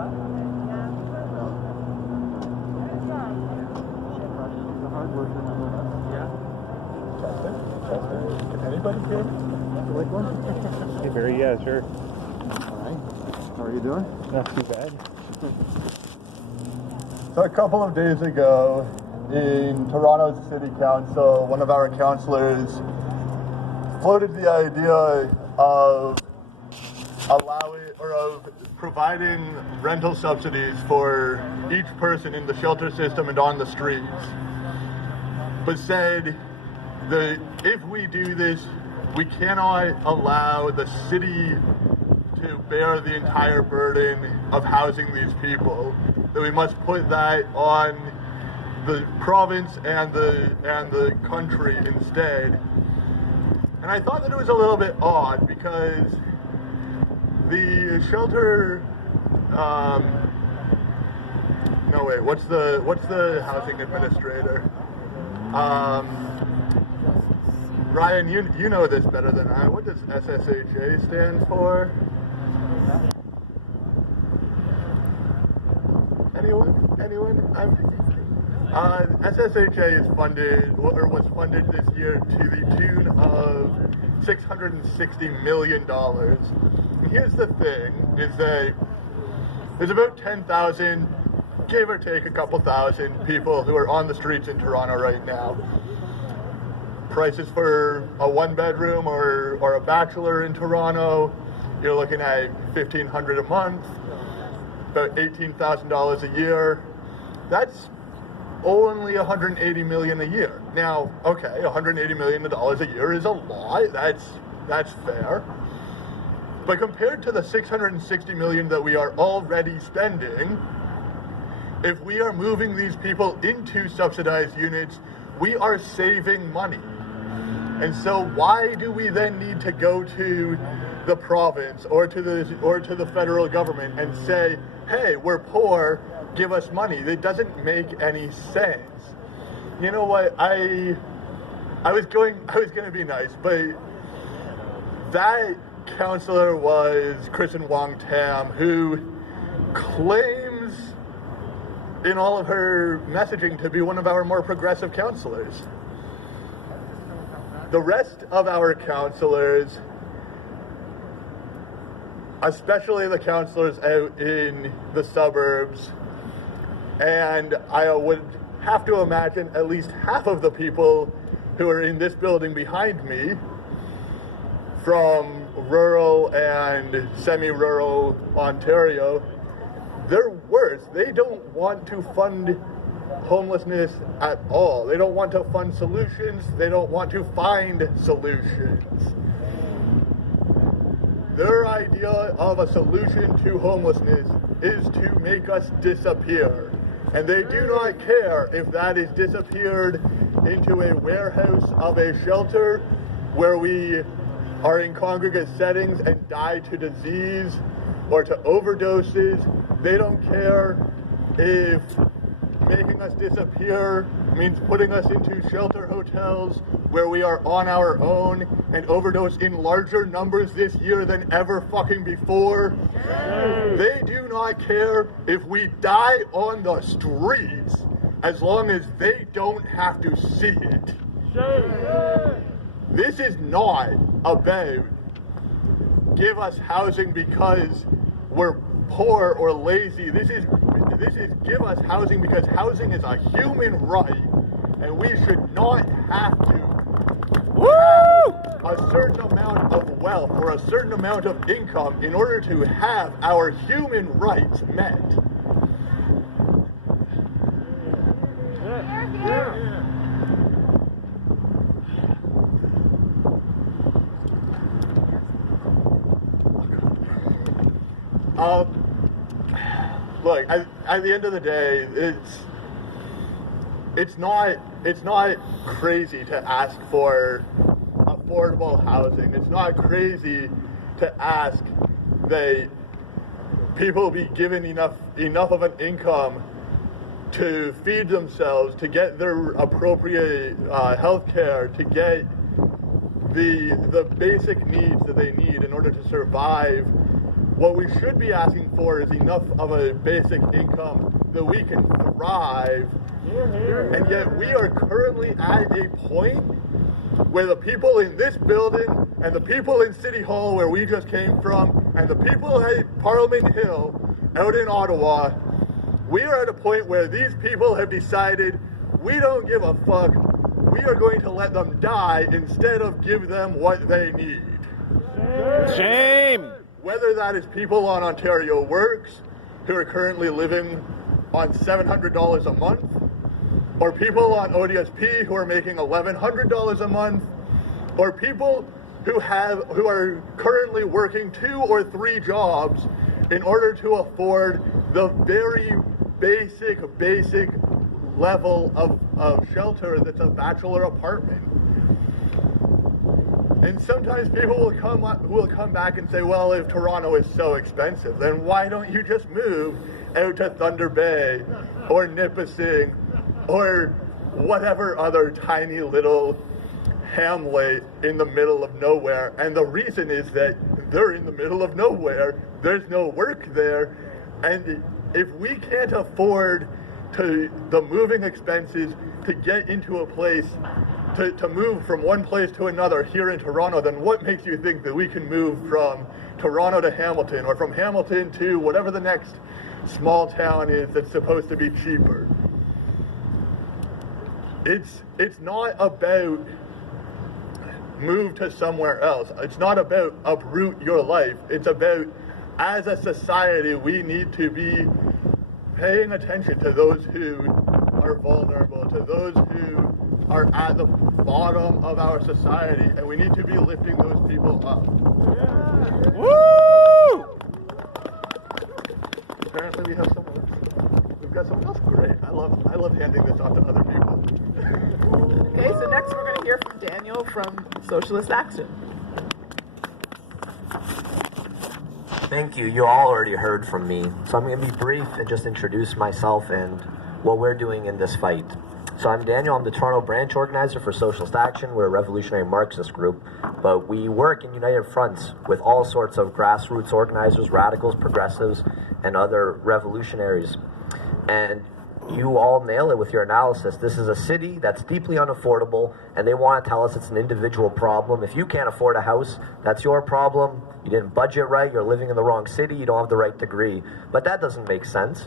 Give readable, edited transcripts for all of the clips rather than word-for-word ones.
Can anybody hear me? Like one? Hey, Barry, yeah, sure. Alright. How are you doing? Not too bad. So a couple of days ago in Toronto's City Council, one of our councillors floated the idea of providing rental subsidies for each person in the shelter system and on the streets, but said that if we do this, we cannot allow the city to bear the entire burden of housing these people, that we must put that on the province and the country instead. And I thought that it was a little bit odd because the shelter, what's the housing administrator? Ryan, you know this better than I. What does SSHA stand for? Anyone? SSHA is funded, or was funded this year to the tune of $660 million. And here's the thing, is that there's about 10,000, give or take a couple thousand people who are on the streets in Toronto right now. Prices for a one-bedroom or a bachelor in Toronto, you're looking at $1,500 a month, about $18,000 a year. That's only $180 million a year. Now, okay, $180 million a year is a lot. That's fair. But compared to the $660 million that we are already spending, if we are moving these people into subsidized units, we are saving money. And so why do we then need to go to the province or to the federal government and say, hey, we're poor, give us money? It doesn't make any sense. You know what? I was going to be nice, but that councillor was Kristen Wong-Tam, who claims in all of her messaging to be one of our more progressive councillors. The rest of our councillors, especially the councillors out in the suburbs, and I would have to imagine at least half of the people who are in this building behind me from rural and semi-rural Ontario, they're worse. They don't want to fund homelessness at all. They don't want to fund solutions. They don't want to find solutions. Their idea of a solution to homelessness is to make us disappear. And they do not care if that is disappeared into a warehouse of a shelter where we are in congregate settings and die to disease or to overdoses. They don't care if making us disappear means putting us into shelter hotels where we are on our own and overdose in larger numbers this year than ever fucking before. They do not care if we die on the streets as long as they don't have to see it. This is not about give us housing because we're poor or lazy. This is give us housing because housing is a human right, and we should not have to have a certain amount of wealth or a certain amount of income in order to have our human rights met. Look, at the end of the day, it's not crazy to ask for affordable housing. It's not crazy to ask that people be given enough of an income to feed themselves, to get their appropriate health care, to get the basic needs that they need in order to survive What we should be asking for is enough of a basic income that we can thrive. And yet we are currently at a point where the people in this building and the people in City Hall where we just came from and the people at Parliament Hill out in Ottawa, we are at a point where these people have decided we don't give a fuck. We are going to let them die instead of give them what they need. Shame! Whether that is people on Ontario Works who are currently living on $700 a month, or people on ODSP who are making $1,100 a month, or people who are currently working 2 or 3 jobs in order to afford the very basic level of shelter that's a bachelor apartment. And sometimes people will come back and say, well, if Toronto is so expensive, then why don't you just move out to Thunder Bay or Nipissing or whatever other tiny little hamlet in the middle of nowhere? And the reason is that they're in the middle of nowhere. There's no work there. And if we can't afford the moving expenses to get into a place, to move from one place to another here in Toronto, then what makes you think that we can move from Toronto to Hamilton or from Hamilton to whatever the next small town is that's supposed to be cheaper? It's not about move to somewhere else. It's not about uproot your life. It's about, as a society, we need to be paying attention to those who are vulnerable, to those who are at the bottom of our society, and we need to be lifting those people up. Woo! Apparently we have someone else. We've got someone else. Great. I love handing this off to other people. Okay, so next we're going to hear from Daniel from Socialist Action. Thank you. You all already heard from me. So I'm going to be brief and just introduce myself and what we're doing in this fight. So I'm Daniel. I'm the Toronto branch organizer for Socialist Action. We're a revolutionary Marxist group, but we work in united fronts with all sorts of grassroots organizers, radicals, progressives, and other revolutionaries. And you all nail it with your analysis. This is a city that's deeply unaffordable, and they want to tell us it's an individual problem. If you can't afford a house, that's your problem. You didn't budget right, you're living in the wrong city, you don't have the right degree. But that doesn't make sense.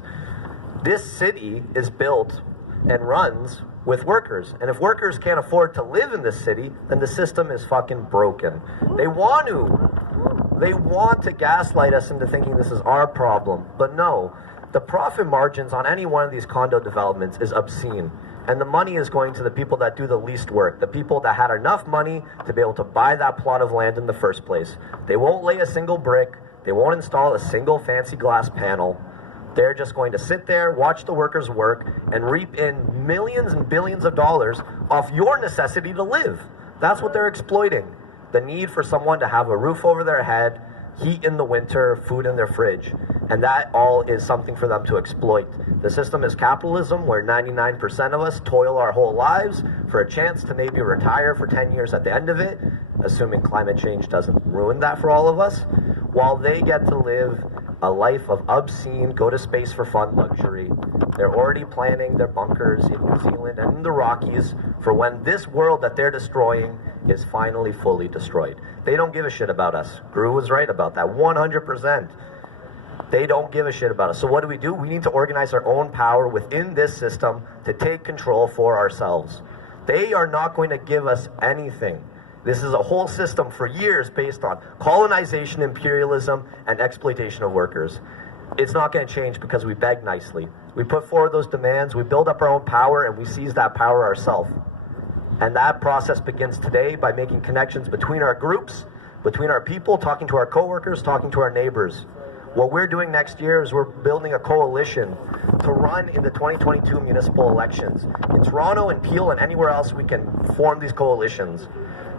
This city is built and runs with workers. And if workers can't afford to live in this city, then the system is fucking broken. They want to gaslight us into thinking this is our problem. But no, the profit margins on any one of these condo developments is obscene. And the money is going to the people that do the least work, the people that had enough money to be able to buy that plot of land in the first place. They won't lay a single brick. They won't install a single fancy glass panel. They're just going to sit there, watch the workers work, and reap in millions and billions of dollars off your necessity to live. That's what they're exploiting. The need for someone to have a roof over their head, heat in the winter, food in their fridge. And that all is something for them to exploit. The system is capitalism, where 99% of us toil our whole lives for a chance to maybe retire for 10 years at the end of it, assuming climate change doesn't ruin that for all of us, while they get to live a life of obscene, go to space for fun luxury. They're already planning their bunkers in New Zealand and in the Rockies for when this world that they're destroying is finally fully destroyed. They don't give a shit about us. Gru was right about that, 100%. They don't give a shit about us. So what do? We need to organize our own power within this system to take control for ourselves. They are not going to give us anything. This is a whole system for years based on colonization, imperialism, and exploitation of workers. It's not going to change because we beg nicely. We put forward those demands, we build up our own power, and we seize that power ourselves. And that process begins today by making connections between our groups, between our people, talking to our coworkers, talking to our neighbors. What we're doing next year is we're building a coalition to run in the 2022 municipal elections. In Toronto and Peel and anywhere else we can form these coalitions.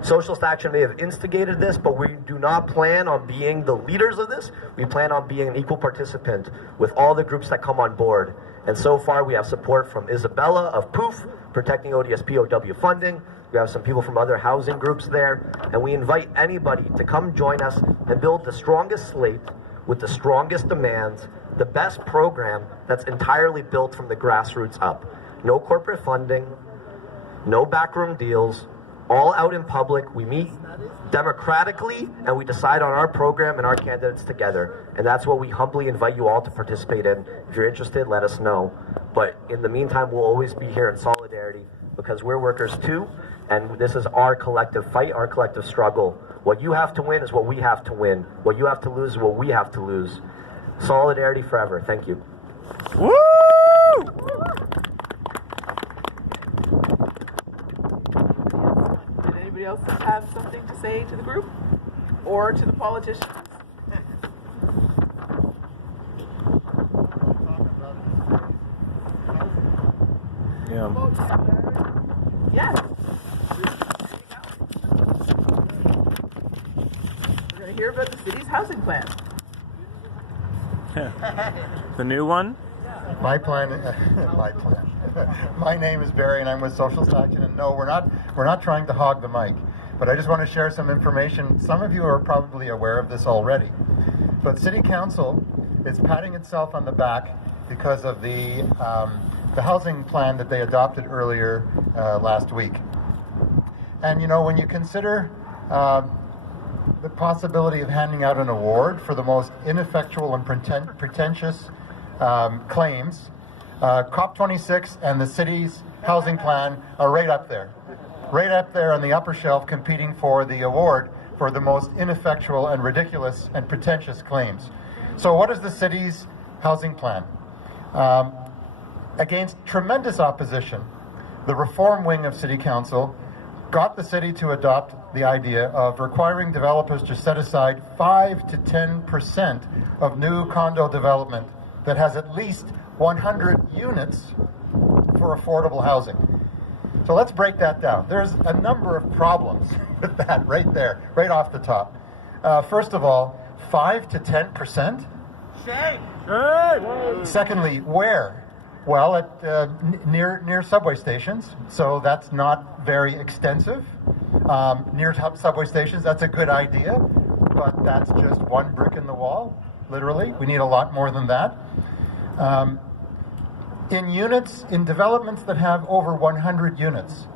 Socialist Action may have instigated this, but we do not plan on being the leaders of this. We plan on being an equal participant with all the groups that come on board. And so far we have support from Isabella of POOF, Protecting ODSP-OW Funding. We have some people from other housing groups there. And we invite anybody to come join us and build the strongest slate with the strongest demands, the best program that's entirely built from the grassroots up. No corporate funding, no backroom deals, all out in public. We meet democratically and we decide on our program and our candidates together. And that's what we humbly invite you all to participate in. If you're interested, let us know. But in the meantime, we'll always be here in solidarity because we're workers too. And this is our collective fight, our collective struggle. What you have to win is what we have to win. What you have to lose is what we have to lose. Solidarity forever. Thank you. Woo! Did anybody else have something to say to the group or to the politicians? Yeah. Yes. We're going to hear about the city's housing plan. The new one? My plan. My name is Barry, and I'm with Socialist Action. And no, we're not trying to hog the mic, but I just want to share some information. Some of you are probably aware of this already, but City Council is patting itself on the back because of the housing plan that they adopted earlier last week. And you know, when you consider the possibility of handing out an award for the most ineffectual and pretentious claims, COP26 and the city's housing plan are right up there on the upper shelf, competing for the award for the most ineffectual and ridiculous and pretentious claims. So what is the city's housing plan? Against tremendous opposition, the reform wing of City Council got the city to adopt the idea of requiring developers to set aside 5 to 10% of new condo development that has at least 100 units for affordable housing. So let's break that down. There's a number of problems with that right there, right off the top. First of all, 5 to 10%? Shame! Secondly, where? Well, at near subway stations, so that's not very extensive. Near subway stations, that's a good idea, but that's just one brick in the wall, literally. We need a lot more than that. In units, in developments that have over 100 units.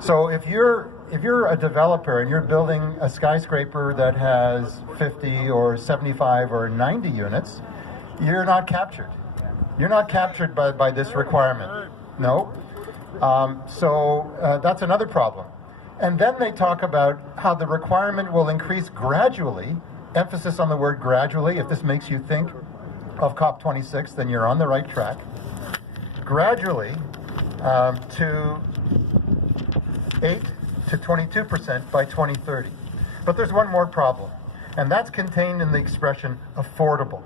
So if you're a developer and you're building a skyscraper that has 50 or 75 or 90 units, you're not captured. You're not captured by this requirement. No. So that's another problem. And then they talk about how the requirement will increase gradually, emphasis on the word gradually. If this makes you think of COP26, then you're on the right track. Gradually to 8 to 22% by 2030. But there's one more problem, and that's contained in the expression affordable.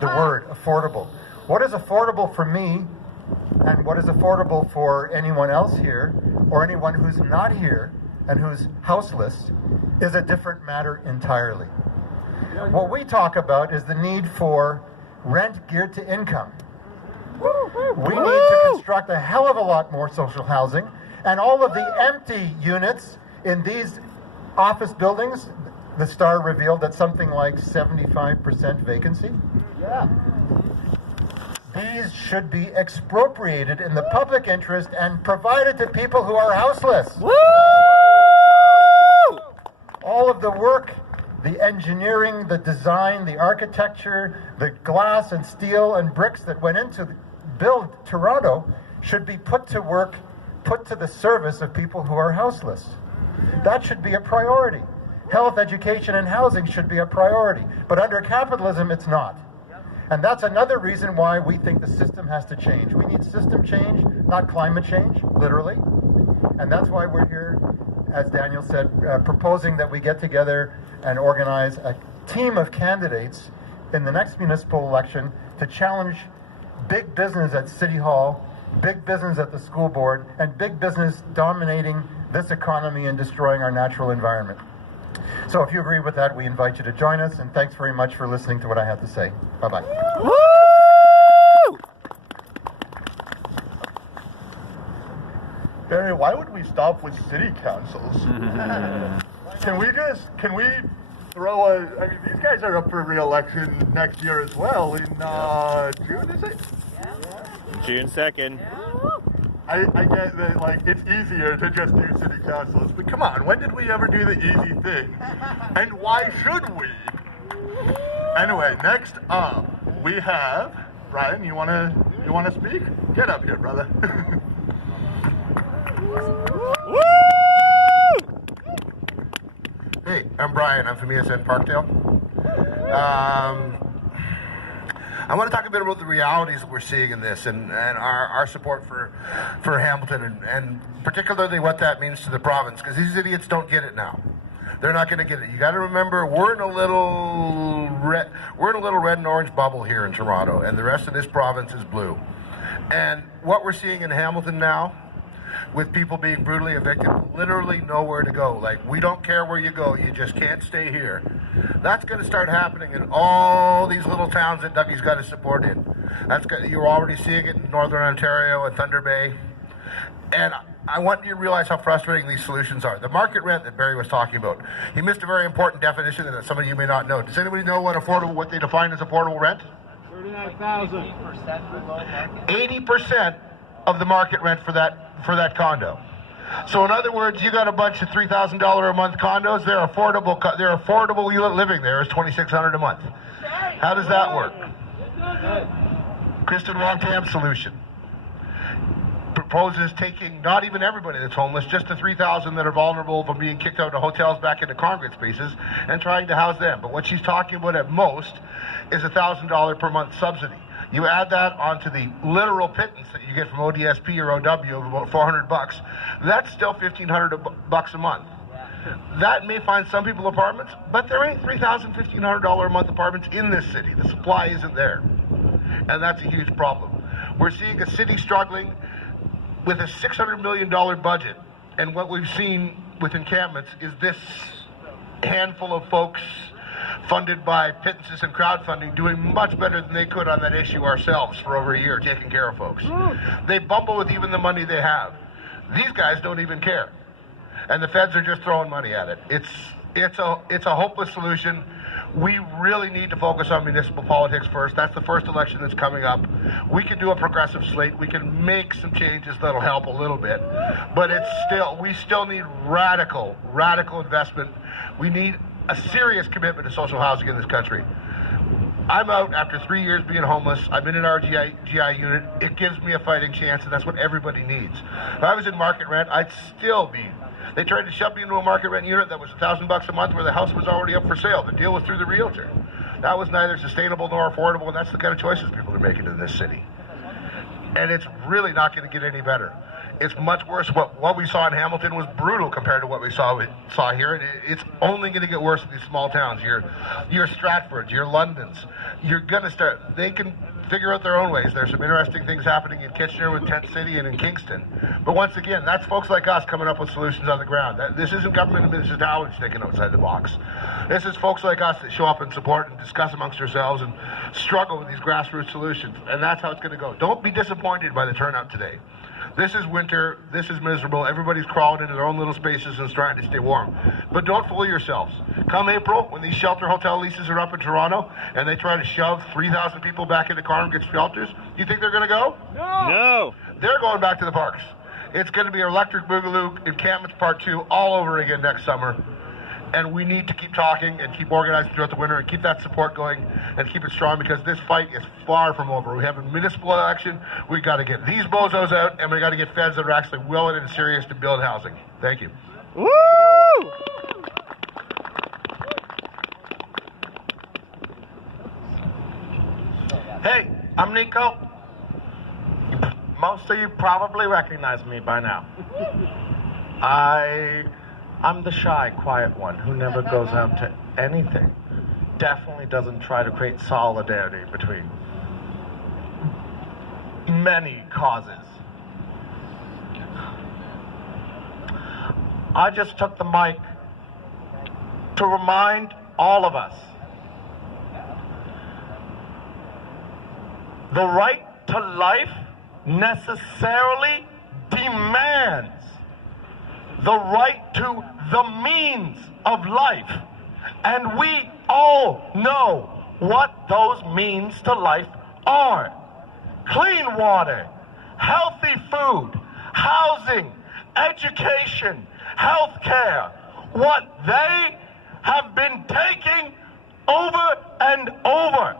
The word affordable. What is affordable for me and what is affordable for anyone else here or anyone who's not here and who's houseless is a different matter entirely. What we talk about is the need for rent geared to income. We need to construct a hell of a lot more social housing, and all of the empty units in these office buildings, the Star revealed that something like 75% vacancy. Yeah. These should be expropriated in the public interest and provided to people who are houseless. Woo! All of the work, the engineering, the design, the architecture, the glass and steel and bricks that went into build Toronto should be put to work, put to the service of people who are houseless. That should be a priority. Health, education, and housing should be a priority. But under capitalism, it's not. And that's another reason why we think the system has to change. We need system change, not climate change, literally. And that's why we're here, as Daniel said, proposing that we get together and organize a team of candidates in the next municipal election to challenge big business at City Hall, big business at the school board, and big business dominating this economy and destroying our natural environment. So if you agree with that, we invite you to join us, and thanks very much for listening to what I have to say. Bye-bye. Woo! Barry, why would we stop with city councils? Can we throw a. I mean, these guys are up for re-election next year as well in June, is it? June 2nd. I get that, like, it's easier to just do city councils, but come on, when did we ever do the easy thing? And why should we? Anyway, next up, we have Brian. You wanna speak? Get up here, brother. Woo! Hey, I'm Brian. I'm from ESN Parkdale. I want to talk a bit about the realities that we're seeing in this and our support for Hamilton and particularly what that means to the province, because these idiots don't get it now. They're not going to get it. You got to remember, we're in a little red and orange bubble here in Toronto, and the rest of this province is blue. And what we're seeing in Hamilton now, with people being brutally evicted, literally nowhere to go. Like, we don't care where you go, you just can't stay here. That's going to start happening in all these little towns that Dougie's got his support in. You're already seeing it in Northern Ontario and Thunder Bay. And I want you to realize how frustrating these solutions are. The market rent that Barry was talking about, he missed a very important definition that some of you may not know. Does anybody know what they define as affordable rent? 39,000. 80% of the market rent for that condo. So in other words, you got a bunch of $3,000 a month condos. They're affordable living there is $2,600 a month. How does that work? Kristen Wongtam's solution proposes taking not even everybody that's homeless, just the 3,000 that are vulnerable from being kicked out of hotels back into congregate spaces and trying to house them. But what she's talking about at most is $1,000 per month subsidy. You add that onto the literal pittance that you get from ODSP or OW of about $400, that's still $1,500 a month. That may find some people apartments, but there ain't $3,000, $1,500 a month apartments in this city. The supply isn't there, and that's a huge problem. We're seeing a city struggling with a $600 million budget, and what we've seen with encampments is this handful of folks funded by pittances and crowdfunding doing much better than they could on that issue ourselves for over a year, taking care of folks. They bumble with even the money they have. These guys don't even care, and the feds are just throwing money at it. It's a hopeless solution. We really need to focus on municipal politics first. That's the first election that's coming up. We can do a progressive slate. We can make some changes that'll help a little bit, but we still need radical investment. We need a serious commitment to social housing in this country. I'm out after 3 years being homeless. I've been in our GI unit. It gives me a fighting chance, and that's what everybody needs. If I was in market rent, I'd still be. They tried to shove me into a market rent unit that was $1,000 a month where the house was already up for sale. The deal was through the realtor. That was neither sustainable nor affordable, and that's the kind of choices people are making in this city. And it's really not going to get any better. It's much worse. What we saw in Hamilton was brutal compared to what we saw here. And it's only going to get worse in these small towns. Your Stratfords, your Londons. You're going to start. They can figure out their own ways. There's some interesting things happening in Kitchener with Tent City and in Kingston. But once again, that's folks like us coming up with solutions on the ground. This isn't government and municipalities thinking outside the box. This is folks like us that show up and support and discuss amongst ourselves and struggle with these grassroots solutions. And that's how it's going to go. Don't be disappointed by the turnout today. This is winter, this is miserable, everybody's crawling into their own little spaces and trying to stay warm. But don't fool yourselves. Come April, when these shelter hotel leases are up in Toronto, and they try to shove 3,000 people back into congregate shelters, you think they're going to go? No. They're going back to the parks. It's going to be Electric Boogaloo, Encampments Part 2, all over again next summer. And we need to keep talking and keep organizing throughout the winter and keep that support going and keep it strong, because this fight is far from over. We have a municipal election. We got to get these bozos out, and we got to get feds that are actually willing and serious to build housing. Thank you. Woo! Hey, I'm Nico. Most of you probably recognize me by now. I'm the shy, quiet one who never goes out to anything. Definitely doesn't try to create solidarity between many causes. I just took the mic to remind all of us the right to life necessarily demands the right to the means of life. And we all know what those means to life are. Clean water, healthy food, housing, education, health care. What they have been taking over and over.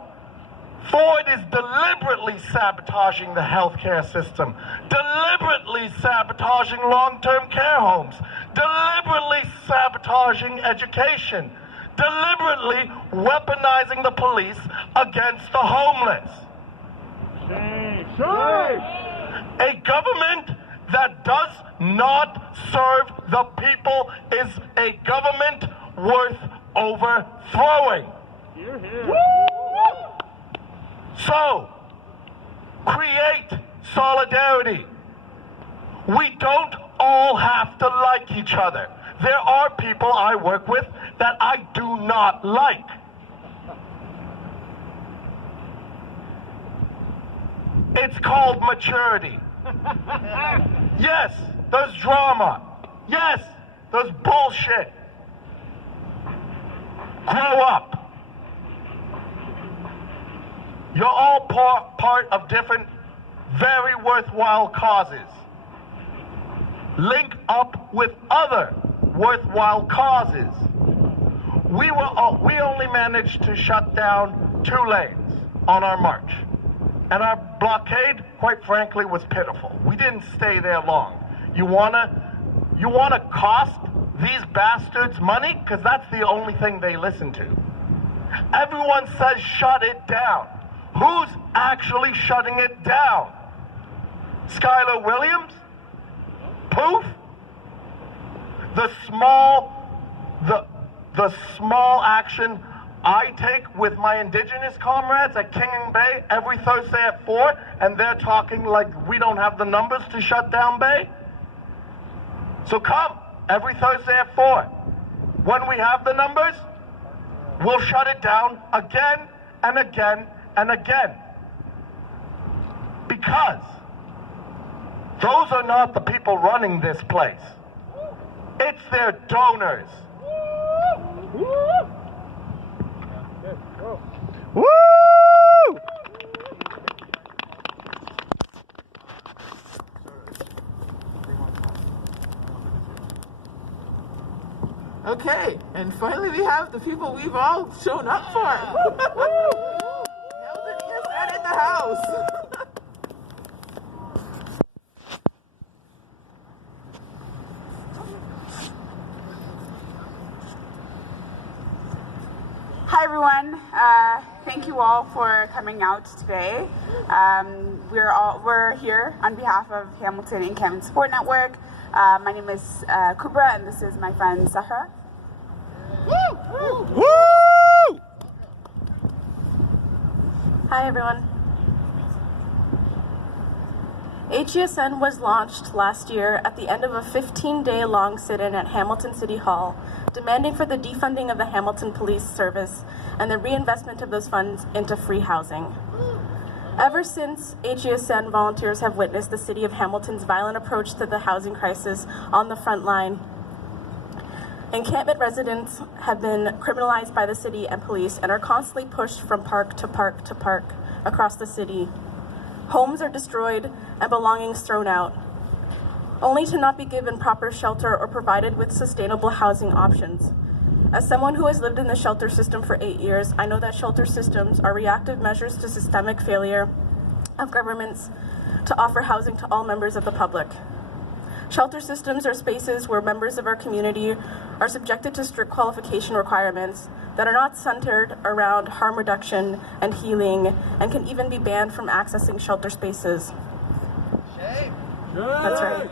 Ford is deliberately sabotaging the healthcare system, deliberately sabotaging long-term care homes, deliberately sabotaging education, deliberately weaponizing the police against the homeless. A government that does not serve the people is a government worth overthrowing. So, create solidarity. We don't all have to like each other. There are people I work with that I do not like. It's called maturity. Yes, there's drama. Yes, there's bullshit. Grow up. You're all part of different, very worthwhile causes. Link up with other worthwhile causes. We only managed to shut down 2 lanes on our march. And our blockade, quite frankly, was pitiful. We didn't stay there long. You wanna cost these bastards money? Because that's the only thing they listen to. Everyone says shut it down. Who's actually shutting it down? Skylar Williams? Poof? The small action I take with my indigenous comrades at King and Bay every Thursday at 4, and they're talking like we don't have the numbers to shut down Bay? So come, every Thursday at 4. When we have the numbers, we'll shut it down again and again and again. Because those are not the people running this place. It's their donors. Woo! Okay, and finally we have the people we've all shown up for. Hamilton ESN in the house. Hi everyone, thank you all for coming out today. We're here on behalf of Hamilton and Cavan Support Network. My name is Kubra, and this is my friend Sahra. Woo! Hi everyone. HESN was launched last year at the end of a 15-day-long sit-in at Hamilton City Hall, demanding for the defunding of the Hamilton Police Service and the reinvestment of those funds into free housing. Ever since, HESN volunteers have witnessed the city of Hamilton's violent approach to the housing crisis on the front line. Encampment residents have been criminalized by the city and police and are constantly pushed from park to park to park across the city. Homes are destroyed and belongings thrown out, only to not be given proper shelter or provided with sustainable housing options. As someone who has lived in the shelter system for 8 years, I know that shelter systems are reactive measures to systemic failure of governments to offer housing to all members of the public. Shelter systems are spaces where members of our community are subjected to strict qualification requirements that are not centered around harm reduction and healing, and can even be banned from accessing shelter spaces. Shame. That's right.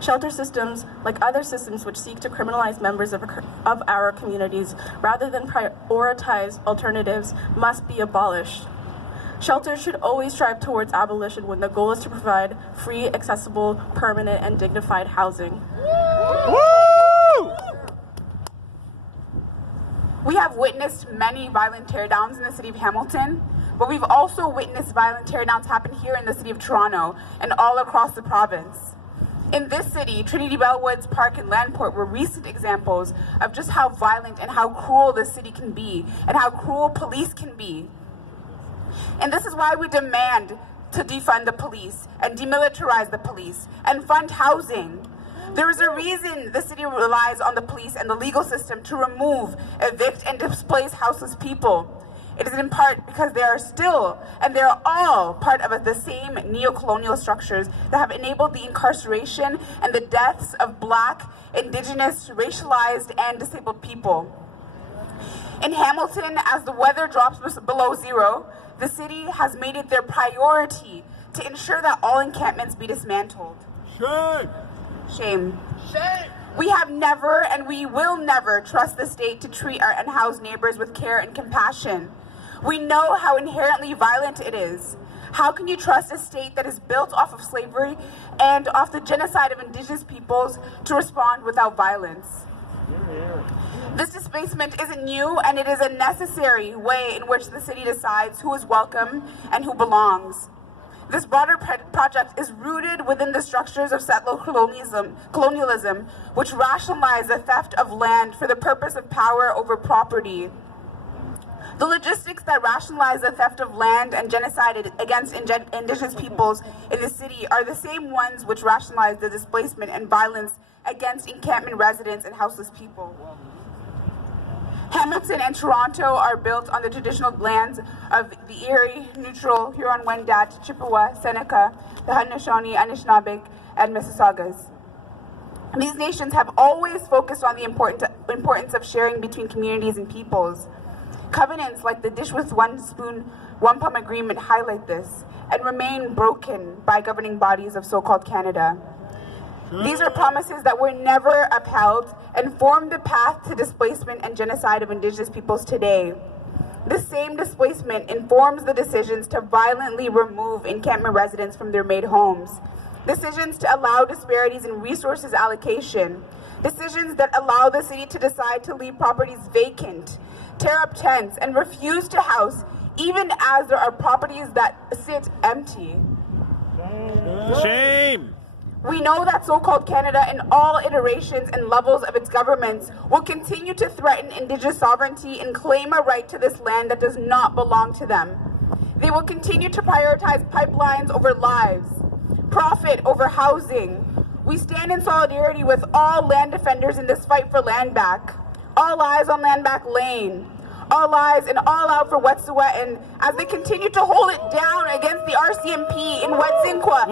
Shelter systems, like other systems which seek to criminalize members of our communities rather than prioritize alternatives, must be abolished. Shelters should always strive towards abolition when the goal is to provide free, accessible, permanent, and dignified housing. Woo! We have witnessed many violent teardowns in the city of Hamilton, but we've also witnessed violent teardowns happen here in the city of Toronto and all across the province. In this city, Trinity Bellwoods Park and Landport were recent examples of just how violent and how cruel this city can be, and how cruel police can be. And this is why we demand to defund the police and demilitarize the police and fund housing. There is a reason the city relies on the police and the legal system to remove, evict, and displace houseless people. It is in part because they are still, and they are all part of the same neo-colonial structures that have enabled the incarceration and the deaths of Black, Indigenous, racialized, and disabled people. In Hamilton, as the weather drops below zero, the city has made it their priority to ensure that all encampments be dismantled. Shame! Shame. Shame! We have never and we will never trust the state to treat our unhoused neighbors with care and compassion. We know how inherently violent it is. How can you trust a state that is built off of slavery and off the genocide of Indigenous peoples to respond without violence? This displacement isn't new, and it is a necessary way in which the city decides who is welcome and who belongs. This broader project is rooted within the structures of settler colonialism, which rationalize the theft of land for the purpose of power over property. The logistics that rationalize the theft of land and genocide against Indigenous peoples in the city are the same ones which rationalize the displacement and violence against encampment residents and houseless people. Hamilton and Toronto are built on the traditional lands of the Erie, Neutral, Huron-Wendat, Chippewa, Seneca, the Haudenosaunee, Anishinaabeg, and Mississaugas. These nations have always focused on the importance of sharing between communities and peoples. Covenants like the Dish with One Spoon, Wampum Agreement highlight this and remain broken by governing bodies of so-called Canada. These are promises that were never upheld and form the path to displacement and genocide of Indigenous peoples today. This same displacement informs the decisions to violently remove encampment residents from their made homes, decisions to allow disparities in resources allocation, decisions that allow the city to decide to leave properties vacant, tear up tents, and refuse to house even as there are properties that sit empty. Shame! We know that so-called Canada in all iterations and levels of its governments will continue to threaten Indigenous sovereignty and claim a right to this land that does not belong to them. They will continue to prioritize pipelines over lives, profit over housing. We stand in solidarity with all land defenders in this fight for land back. All eyes on Land Back Lane. All eyes and all out for Wet'suwet'en as they continue to hold it down against the RCMP in Wet'suwet'en and across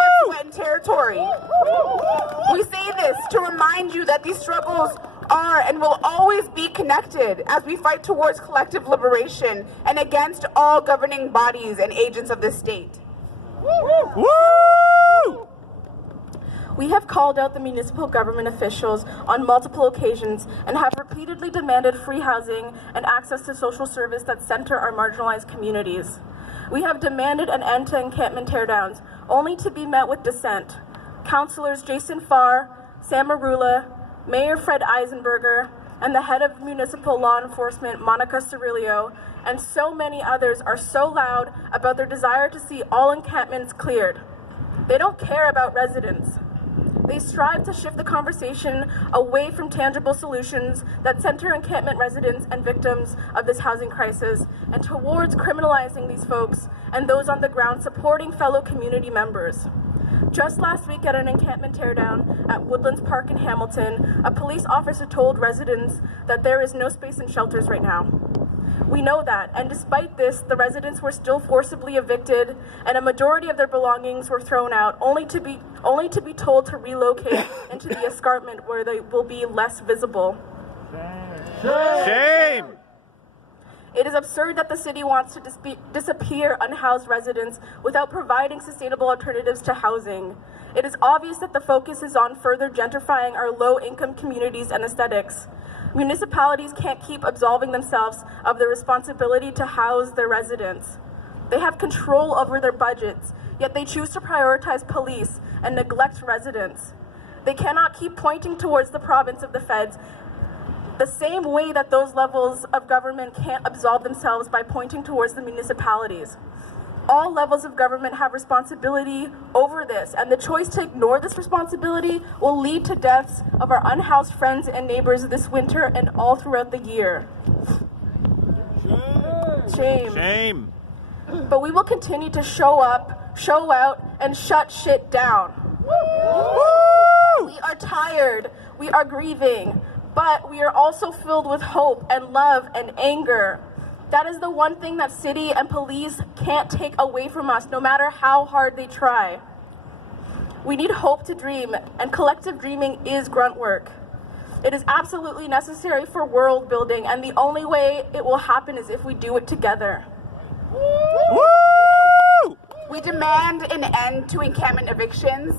Wet'suwet'en territory. We say this to remind you that these struggles are and will always be connected as we fight towards collective liberation and against all governing bodies and agents of this state. Woo! We have called out the municipal government officials on multiple occasions and have repeatedly demanded free housing and access to social service that center our marginalized communities. We have demanded an end to encampment teardowns, only to be met with dissent. Councillors Jason Farr, Sam Marula, Mayor Fred Eisenberger, and the head of municipal law enforcement, Monica Cirillo, and so many others are so loud about their desire to see all encampments cleared. They don't care about residents. They strive to shift the conversation away from tangible solutions that center encampment residents and victims of this housing crisis and towards criminalizing these folks and those on the ground supporting fellow community members. Just last week at an encampment teardown at Woodlands Park in Hamilton, a police officer told residents that there is no space in shelters right now. We know that, and despite this, the residents were still forcibly evicted, and a majority of their belongings were thrown out, only to be told to relocate into the escarpment where they will be less visible. Shame! It is absurd that the city wants to disappear unhoused residents without providing sustainable alternatives to housing. It is obvious that the focus is on further gentrifying our low-income communities and aesthetics. Municipalities can't keep absolving themselves of the responsibility to house their residents. They have control over their budgets, yet they choose to prioritize police and neglect residents. They cannot keep pointing towards the province of the feds the same way that those levels of government can't absolve themselves by pointing towards the municipalities. All levels of government have responsibility over this, and the choice to ignore this responsibility will lead to deaths of our unhoused friends and neighbors this winter and all throughout the year. Shame. Shame. But we will continue to show up, show out, and shut shit down. We are tired, we are grieving, but we are also filled with hope and love and anger. That is the one thing that city and police can't take away from us, no matter how hard they try. We need hope to dream, and collective dreaming is grunt work. It is absolutely necessary for world building, and the only way it will happen is if we do it together. Woo! We demand an end to encampment evictions.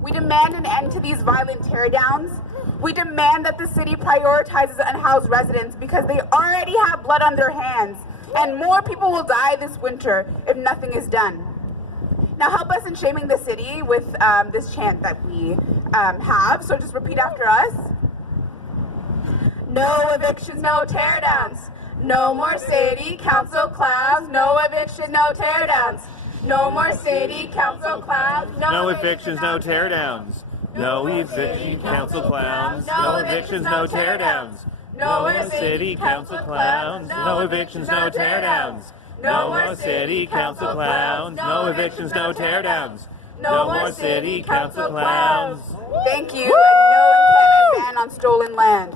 We demand an end to these violent teardowns. We demand that the city prioritizes unhoused residents because they already have blood on their hands, and more people will die this winter if nothing is done. Now help us in shaming the city with this chant that we have, so just repeat after us. No evictions, no teardowns. No more city council clowns. No evictions, no teardowns. No more city council clowns. No evictions, no teardowns. No eviction council clowns. No evictions, no teardowns. No more city council clowns. No evictions, no teardowns. No more city council clowns. No evictions, no teardowns. No more city council clowns. Thank you, and no encampment ban on stolen land.